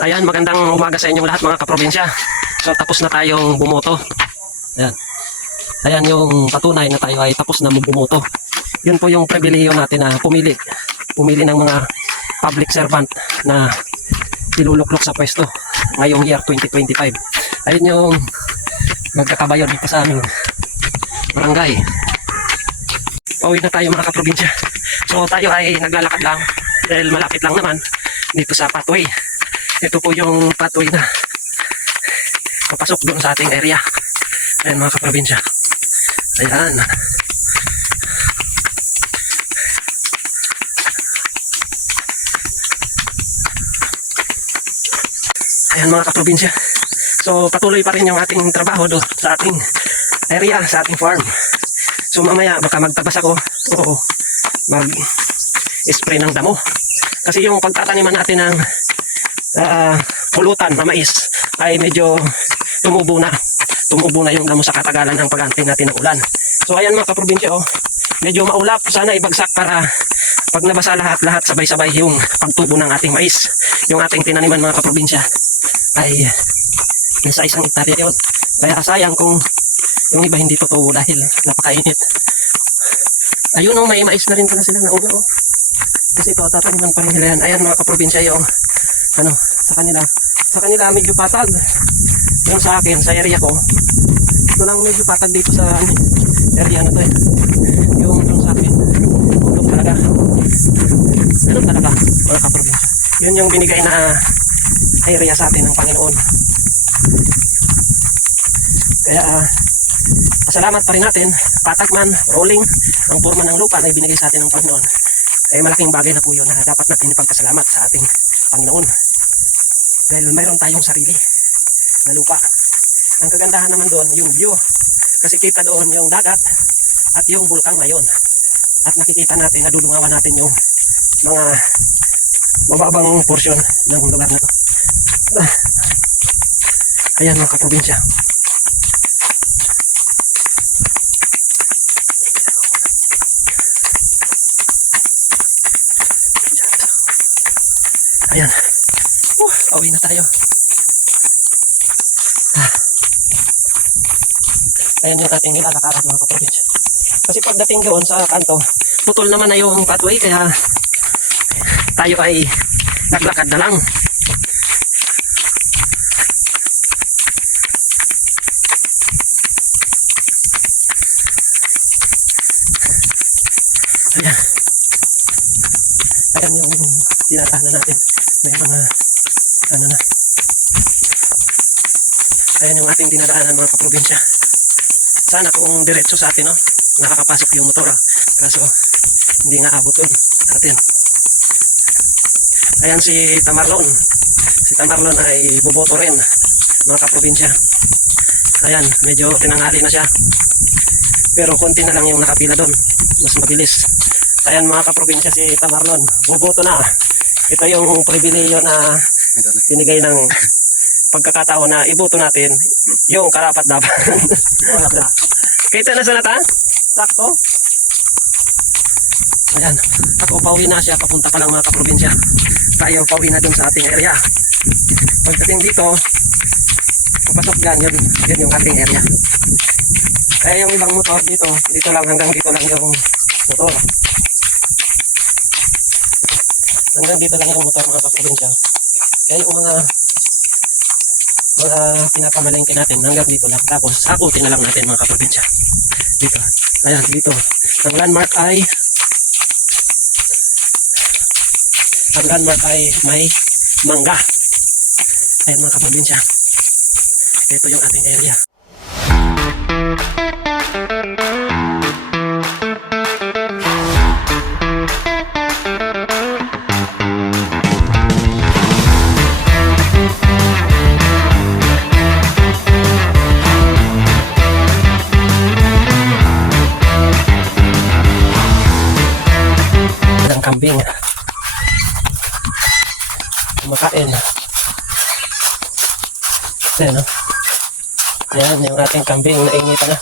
Ayan, magandang umaga sa inyong lahat mga kaprobinsya. So tapos na tayong bumoto. Ayan. Ayan yung patunay na tayo ay tapos na bumoto. Yun po yung pribilehiyo natin na pumili. Pumili ng mga public servant na iluluklok sa pwesto ngayong year 2025. Ayun yung magkakabayo dito sa aming barangay. Pauwi na tayo mga kaprobinsya. So tayo ay naglalakad lang dahil malapit lang naman dito sa pathway. Ito po yung pathway na papasok doon sa ating area. Ayan mga kaprobinsya. Ayan. Ayan mga kaprobinsya. So patuloy pa rin yung ating trabaho doon sa ating area, sa ating farm. So mamaya baka magtabas ako o mag-spray ng damo. Kasi yung pagtataniman natin ng pulutan na mais ay medyo tumubo na yung damo sa katagalan ng pag-antay natin ng ulan. So ayan mga kaprobinsya, medyo maulap, sana ibagsak para pag nabasa lahat sabay-sabay yung pagtubo ng ating mais. Yung ating tinaniman mga kaprobinsya ay nasa 1 hektarya yun. Kaya sayang kung yung iba hindi totoo dahil napakainit. Ayun may mais na rin pala sila na una kasi ito tataniman pa rin nila yan. Ayan mga kaprobinsya yung sa kanila medyo patag. Yung sa akin, sa area ko, ito lang medyo patag dito sa area na to yung sa akin, tulog talaga. Ganun talaga mga kaprobinsya. Yun yung binigay na area sa atin ng Panginoon. Kaya pasalamat pa rin natin, patag man, rolling, ang forma ng lupa na ibinigay sa atin ng Panginoon. Ay malaking bagay na po yun na dapat natin ipagpasalamat sa ating Panginoon. Dahil mayroon tayong sarili na lupa. Ang kagandahan naman doon, yung view. Kasi kita doon yung dagat at yung bulkang ngayon. At nakikita natin, nadudungawan natin yung mga mababang porsyon ng lugar na to. Ayan mga kaprobinsya. Ayan. Pauwi na tayo. Ayan yung ating nilalakaran mga kaprobinsya. Kasi pagdating doon sa kanto, putol naman na yung pathway kaya tayo ay naglakad na lang. Ayan. Ayan yung tinatahanan natin. May mga na. Ayan yung ating dinadaanan mga kaprobinsya. Sana kung diretso sa atin nakakapasok yung motor kaso hindi nga abot dun atin. Ayan si Tamarlon ay boboto rin mga kaprobinsya. Ayan medyo tinanghali na siya pero konti na lang yung nakapila dun, mas mabilis. Ayan mga kaprobinsya, si Tamarlon boboto na. Ito yung pribilehiyo na binigay ng pagkakataon na iboto natin yung karapat dapat. Kita na sa nata? Sakto? Ayan, ako pauwi na siya, papunta pa lang mga kaprobinsya. Tayo pauwi na dun sa ating area. Pagdating dito, papasok yun yung ating area. Kaya yung ibang motor dito lang, hanggang dito lang yung motor. Hanggang dito lang yung motor mga kaprobinsya. Kaya yung mga pinapamalengke natin hanggang dito lang. Tapos sakutin na lang natin mga kaprobinsya. Dito. Ayan, dito. Ang landmark ay may mangga. Ayan mga kaprobinsya. Ito yung ating area. Kambing kumakain. Ayan ayan yung ating kambing na initan na.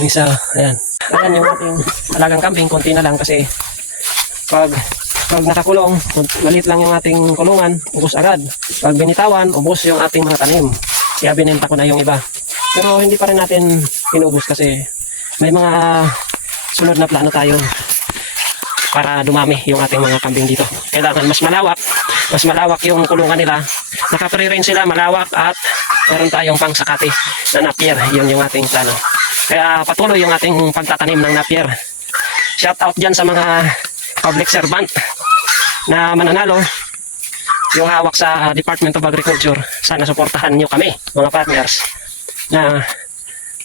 Yung isa, ayan yung ating alagang kambing, konti na lang kasi pag Pag nakakulong, maliit lang yung ating kulungan, ubos agad. Pag binitawan, ubos yung ating mga tanim. Kaya binenta ko na yung iba. Pero hindi pa rin natin inubos kasi may mga sunod na plano tayo para dumami yung ating mga kambing dito. Kailangan mas malawak yung kulungan nila. Naka-free range sila, malawak at meron tayong pang sakati na napier. Yun yung ating plano. Kaya patuloy yung ating pagtatanim ng napier. Shout out dyan sa mga public servant na mananalo, yung hawak sa Department of Agriculture. Sana suportahan nyo kami, mga partners, na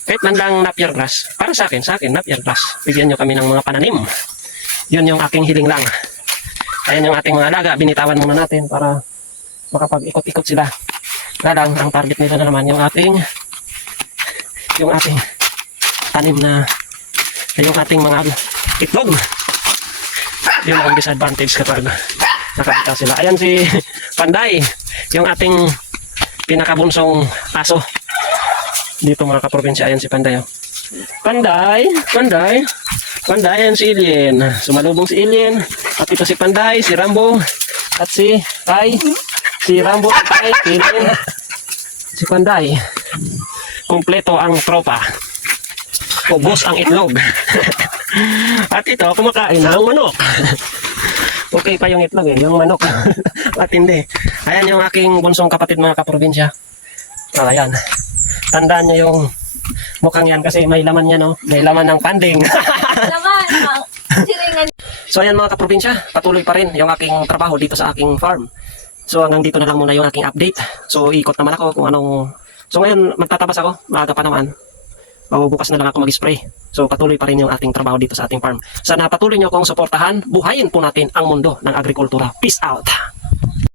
kahit man lang napier grass, para sa akin napier grass, bigyan nyo kami ng mga pananim. Yun yung aking hiling lang. Ayan yung ating mga alaga, binitawan muna natin para makapag-ikot-ikot sila. Lang ang target nila na naman yung ating tanim na yung ating mga itlog. Yun ang disadvantage kapag nakakita sila. Ayan si Panday, yung ating pinakabunsong aso dito mga kaprobinsya. Ayan si Panday, oh. Panday, ayan si Ilien. Sumalubong si Ilien. At ito si Panday, si Rambo, at si Rambo at Ilien. Si Panday. Kumpleto ang tropa. Ubos ang itlog. At ito, kumakain ng manok. Okay pa yung itlog yung manok. At hindi. Ayan yung aking bunsong kapatid mga kaprobinsya. Ayan. Tandaan nyo yung mukhang yan kasi may laman yan, no? May laman ng panding. Laman, siringan. So ayan mga kaprobinsya, patuloy pa rin yung aking trabaho dito sa aking farm. So hanggang dito na lang muna yung aking update. So ikot naman ako kung anong... So ngayon magtatabas ako, maaga pa naman. Bukas na lang ako mag-spray. So patuloy pa rin yung ating trabaho dito sa ating farm. Sana patuloy nyo akong suportahan. Buhayin po natin ang mundo ng agrikultura. Peace out!